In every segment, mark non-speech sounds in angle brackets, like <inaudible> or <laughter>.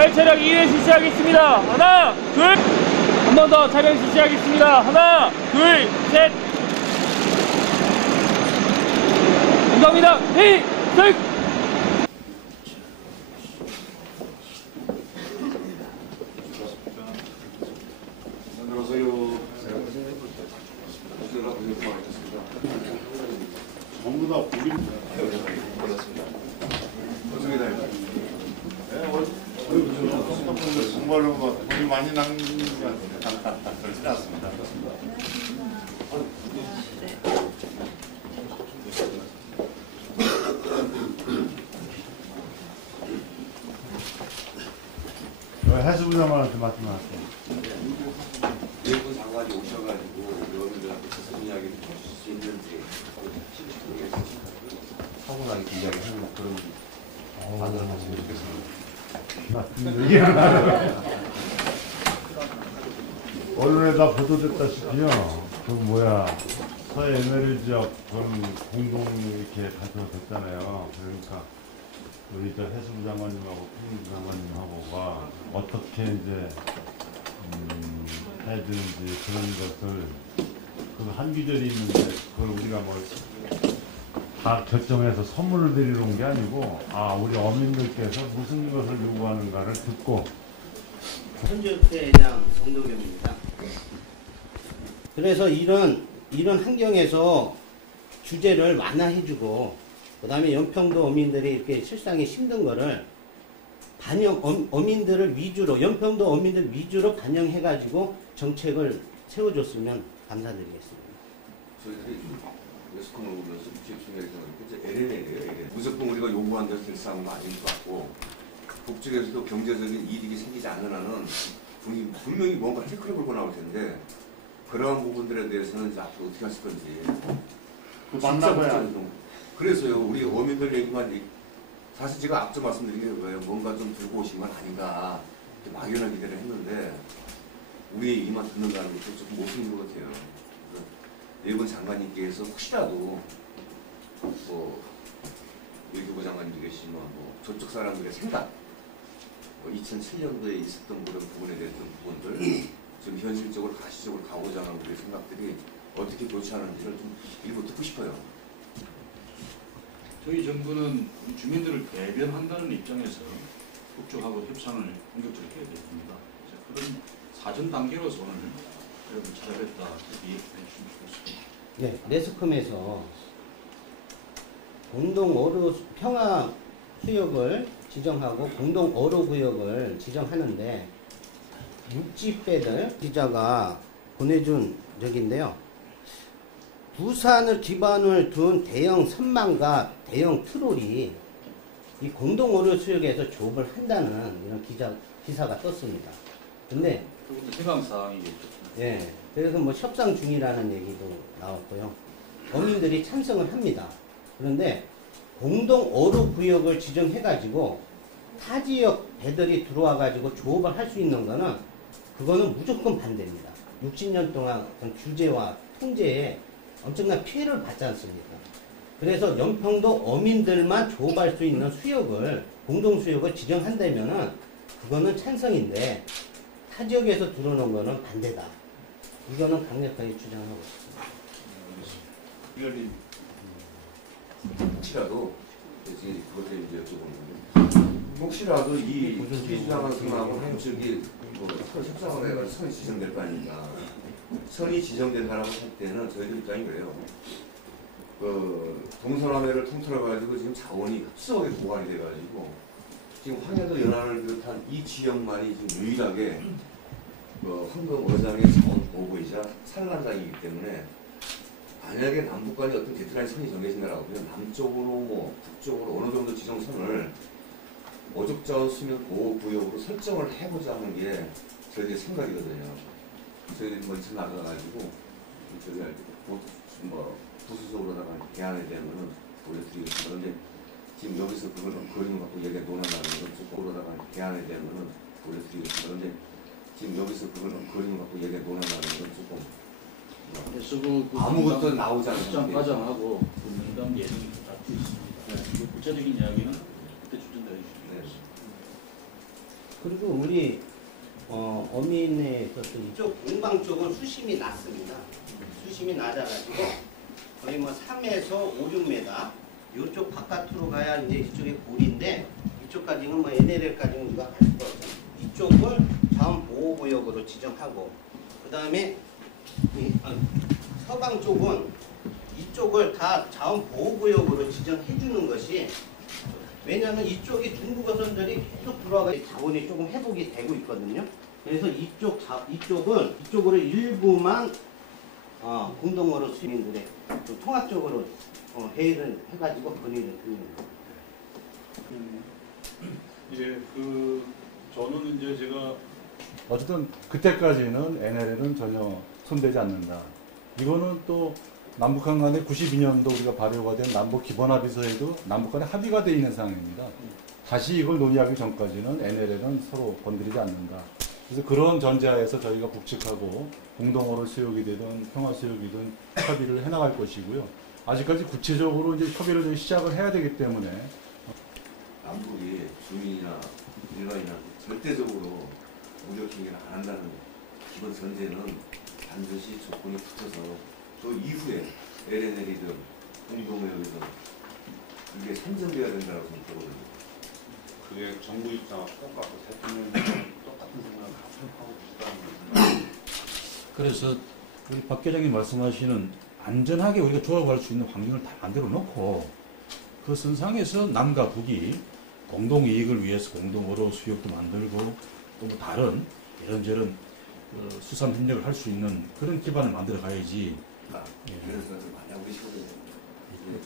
자, 차량 2회 실시하겠습니다. 하나, 둘. 한 번 더 차량 실시하겠습니다. 하나, 둘, 셋. 감사합니다. 필승! 들어서요. 제가 고생 많으셨습니다. 전부 다 보기 어떻습니다. 어떻습니다. 네, 어, 정말로 뭐 돈이 많이 나는 것 같은데 그렇진 않습니다. 해수부 장관한테 말씀하세요. 내부 장관이 오셔가지고 의원들한테 무슨 이야기를 해주실 수 있는지 시민들에게 차분하게 이야기 하는 그런 반응을 하시면 좋겠습니다. <laughs> 이게 언론에 다 보도됐다시피요. 그 뭐야 서해 에메랄드 지역 그런 공동 이렇게 발표됐잖아요. 그러니까 우리 저 해수부 장관님하고 통일부 장관님하고가 어떻게 이제 음, 해야 되는지 그런 것을 그 한기절이 있는데 그걸 우리가 뭐 다 결정해서 선물을 드리러 온 게 아니고 아 우리 어민들께서 무슨 것을 요구하는가를 듣고 선주협회장 정도겸입니다. 그래서 이런 이런 환경에서 규제를 완화해주고 그다음에 연평도 어민들이 이렇게 실상에 힘든 거를 반영 어, 어민들을 위주로 연평도 어민들 위주로 반영해가지고 정책을 세워줬으면 감사드리겠습니다. 웨스컴을 보면서 기획총회에서 이제 LNL이에요. LN. 무조건 우리가 요구한 대로 될 사항은 아닌 것 같고 북쪽에서도 경제적인 이익이 생기지 않는 한은 분명히, 분명히 뭔가 태클을 걸고 나올 텐데 그러한 부분들에 대해서는 이제 앞으로 어떻게 하실 건지 그 만나봐야 좀 그래서요 우리 어민들 얘기만 얘기- 사실 제가 앞서 말씀드린 게왜 뭔가 좀 들고 오신 건 아닌가 막연한 기대를 했는데 우리 얘기만 듣는다는 것도 조금 못된 것 같아요. 일본 장관님께서 혹시라도 뭐 외교부 장관님 계시면 뭐 저쪽 사람들의 생각 뭐 2007년도에 있었던 그런 부분에 대한 부분들 지금 현실적으로 가시적으로 가고자 하는 우리 생각들이 어떻게 교차하는지를 좀 일부 듣고 싶어요. 저희 정부는 주민들을 대변한다는 입장에서 북쪽하고 협상을 본격적으로 해야 됩니다. 그런 사전 단계로서 오늘 여러분 좋겠습니다. 네, 레스컴에서 공동 어로 평화 수역을 지정하고 공동 어로 구역을 지정하는데 육지배들 기자가 보내준 적인데요. 부산을 기반을 둔 대형 선망과 대형 트롤이 이 공동 어로 수역에서 조업을 한다는 이런 기자 기사가 떴습니다. 근데 그것도 해당 사항이겠죠. 예, 그래서 뭐 협상 중이라는 얘기도 나왔고요. 어민들이 찬성을 합니다. 그런데 공동 어로 구역을 지정해가지고 타 지역 배들이 들어와가지고 조업을 할 수 있는 거는 그거는 무조건 반대입니다. 60년 동안 규제와 통제에 엄청난 피해를 받지 않습니까? 그래서 연평도 어민들만 조업할 수 있는 수역을 공동 수역을 지정한다면은 그거는 찬성인데 타 지역에서 들어오는 거는 반대다. 이거는 강력하게 주장하고 있습니다. 위원님 혹시라도 이제 그것도 이제 여쭤보는 혹시라도 이 기주장한 선하고 한쪽이 뭐선 협상을 해가지고 선이 지정될 거 아닙니까? 선이 지정된다라고 할 때는 저희들 입장이 그래요. 그 동서남해를 통틀어 가지고 지금 자원이 흡수하게 고갈이 돼가지고 지금 황해도 연안을 비롯한 이 지역만이 지금 유일하게 그 황금 어장의 자원 보고이자 산란장이기 때문에 만약에 남북 간에 어떤 데드라인 선이 정해진다라고 하면 남쪽으로 뭐 북쪽으로 어느 정도 지정선을 오죽자원 수면 보호 구역으로 설정을 해보자 하는 게 저희의 생각이거든요. 저희들이 먼저 나가가지고 저희 보- 뭐 부수적으로다가 대안에 대해서는 보여드리겠습니다. 그런데 지금 여기서 그걸 그림 갖고 얘기 논한다는 건 조금 으로다가 대안에 대해서는 보여드리겠습니다. 그런데 지금 여기서 그걸 그림 갖고 얘기 논한다는 건 조금 그래서 그, 그 아무것도 나오지 않는 과정하고 그 민감 예정이 잡혀 있습니다. 그 구체적인 이야기는 그때 추진되어 네. 주시면 그리고 우리 어, 어민에서 또 이쪽 공방 쪽은 수심이 낮습니다. 수심이 낮아가지고 거의 뭐 3에서 5, 6m 이쪽 바깥으로 가야 이제 이쪽이 골인데 이쪽까지는 뭐 NLL까지는 우리가 갈 수가 없어요. 이쪽을 자원 보호 구역으로 지정하고 그 다음에 서방 쪽은 이쪽을 다 자원 보호 구역으로 지정해 주는 것이 왜냐하면 이쪽이 중국 어선들이 계속 들어와가 자원이 조금 회복이 되고 있거든요. 그래서 이쪽 자, 이쪽은 이쪽으로 일부만 어, 공동어로 시민들의 좀 통합적으로 어, 회의를 해가지고 건의를 드립니다. <clears throat> 예, 그 저는 이제 제가 어쨌든 그때까지는 NLL은 전혀 손대지 않는다. 이거는 또 남북한 간에 92년도 우리가 발효가 된 남북 기본합의서에도 남북 간에 합의가 돼 있는 상황입니다. 다시 이걸 논의하기 전까지는 NLL은 서로 건드리지 않는다. 그래서 그런 전제하에서 저희가 북측하고 공동어로 수역이 되든 평화 수역이든 협의를 해나갈 것이고요. 아직까지 구체적으로 이제 협의를 시작을 해야 되기 때문에 남북이 주민이나 일반인한테 절대적으로 무력 행위를 안 한다는 기본 전제는 반드시 조건이 붙어서 그 이후에 LNL이든 공동회의든 이게 선정돼야 된다고 저는 보거든요. 그게 정부 입장과 똑같고 대통령 입장 똑같은 생각을 같이 하고 있다는 거죠. 그래서 우리 박 계장님 말씀하시는 안전하게 우리가 조합할 수 있는 환경을 다 만들어 놓고 그 선상에서 남과 북이 공동 이익을 위해서 공동어로 수역도 만들고 또 뭐 다른 이런저런 어, 수산 협력을 할 수 있는 그런 기반을 만들어 가야지 예. 그래서 하고 계시거든요.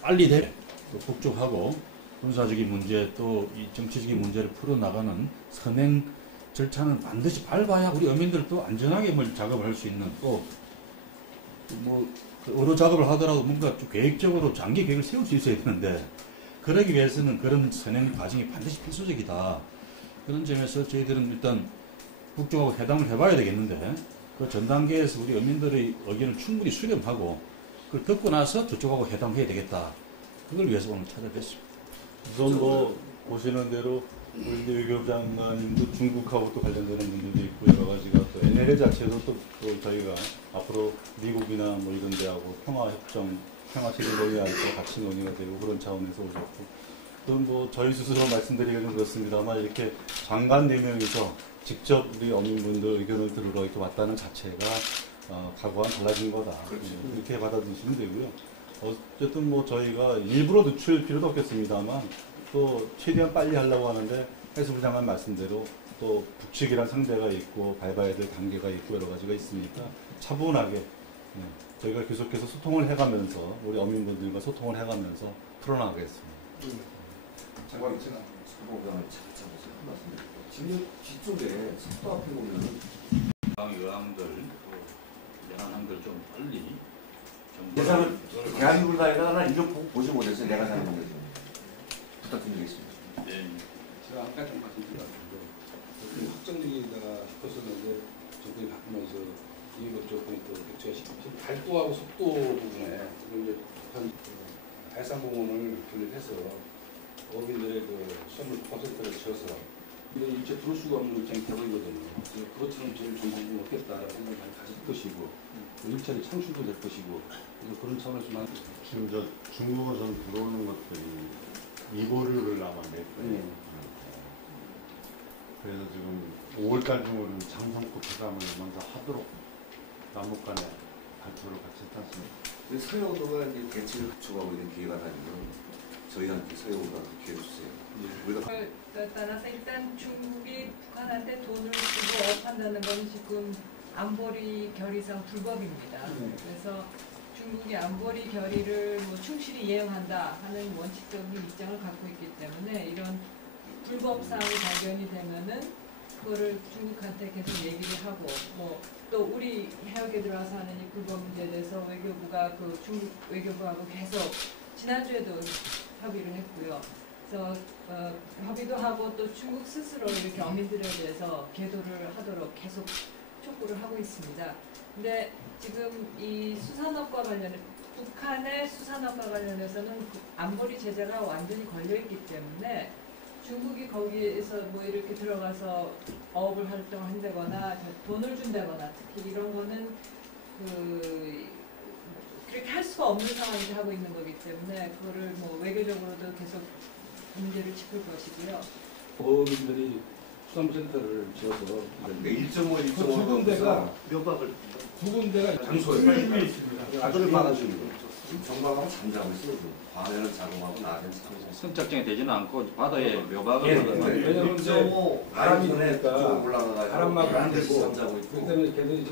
빨리 돼. 또 북쪽하고 군사적인 문제 또 이 정치적인 문제를 풀어나가는 선행 절차는 반드시 밟아야 우리 어민들도 안전하게 뭘 작업을 할 수 있는 또뭐 어로 작업을 하더라도 뭔가 좀 계획적으로 장기 계획을 세울 수 있어야 되는데 그러기 위해서는 그런 선행 과정이 반드시 필수적이다. 그런 점에서 저희들은 일단 북쪽하고 회담을 해봐야 되겠는데 그 전 단계에서 우리 어민들의 의견을 충분히 수렴하고 그걸 듣고 나서 저쪽하고 회담해야 되겠다. 그걸 위해서 오늘 찾아뵀습니다. 우선 뭐 보시는 대로 우리 외교부 장관님도 중국하고 또 관련되는 분들도 있고 여러 가지가 또 NLL 자체도 또, 또 저희가 앞으로 미국이나 뭐 이런 데하고 평화협정, 평화체계 논의할 때 같이 논의가 되고 그런 차원에서 오셨고 또뭐 저희 스스로 말씀드리기가 좀 그렇습니다만 이렇게 장관 네 명이서 직접 우리 어민분들 의견을 들으러 이렇게 왔다는 자체가 어, 각오가 달라진 거다 그렇죠. 예, 이렇게 받아들이시면 되고요. 어쨌든 뭐 저희가 일부러 늦출 필요도 없겠습니다만 또 최대한 빨리 하려고 하는데 해수부 장관 말씀대로 또 북측이란 상대가 있고 밟아야 될 단계가 있고 여러 가지가 있으니까 차분하게 네, 저희가 계속해서 소통을 해가면서 우리 어민분들과 소통을 해가면서 풀어나가겠습니다. 장관님 제가 사보장을 차차 한 말씀 드릴게요. 지금 뒤쪽에 석도 앞에 보면 또 연안항들 좀 빨리 예산을 대한민국을 다니다가 난 이런 거 보지 못했어요. 내가 사는 거죠. 부탁드리겠습니다. 예, 제가 아까 좀 말씀드렸는데 그 확정적이다가 싶었었는데 정권이 바뀌면서 이것 조건이 또 지금 발도하고 속도 부분에 지금 이제 북한 그 해상공원을 분립해서 어민들의 그 수산물 콘센트를 지어서 이런 일체 부를 수가 없는 입장이 되버리거든요. 그래서 그것처럼 제일 좋은 방법은 없겠다라는 생각을 많이 가질 것이고 또 일자리 창출도 될 것이고 그래서 그런 차원에서만 지금 저 중국에서 들어오는 것들이 이보류를 아마 낼 거예요. 네. 그래서 지금 5월달쯤으로는 장성급 회담을 먼저 하도록 남북 간에 발표를 같이 했습니다. 서영도가 이제 대책을 갖춰가고 있는 기회가 다니면 저희한테 서영도가 기회 주세요. 우리가 그걸 따라서 일단 중국이 북한한테 돈을 주고 업한다는 건 지금 안보리 결의상 불법입니다. 그래서 중국이 안보리 결의를 뭐 충실히 이행한다 하는 원칙적인 입장을 갖고 있기 때문에 이런 불법 사항이 발견이 되면은 그거를 중국한테 계속 얘기를 하고 뭐 또 우리 해역에 들어와서 하는 이 불법 문제에 대해서 외교부가 그 중국 외교부하고 계속 지난주에도 협의를 했고요. 그래서 어, 협의도 하고 또 중국 스스로 이렇게 어민들에 대해서 계도를 하도록 계속 촉구를 하고 있습니다. 근데 지금 이 수산업과 관련해 북한의 수산업과 관련해서는 그 안보리 제재가 완전히 걸려 있기 때문에 중국이 거기에서 뭐 이렇게 들어가서 어업을 활동한다거나 돈을 준다거나 특히 이런 거는 그 그렇게 할 수가 없는 상황에서 하고 있는 거기 때문에 그거를 뭐 외교적으로도 계속 문제를 짚을 것이고요. 어민들이 수산부센터를 지어서 그러니까 1.5, 그1.5 두 군데가 묘박을 두 군데가 장소에 아들을 막아주는 거. 정박하고 잠자고 있어. 밤에는 자동하고 낮에는 잠자고. 선착장이 되지는 않고 바다에 묘박을 예, 하는 거예요. 왜냐면 이제 바람이 부니까 올라가가지고 바람막을 안 들고 잠자고 있고. 때문에 걔들이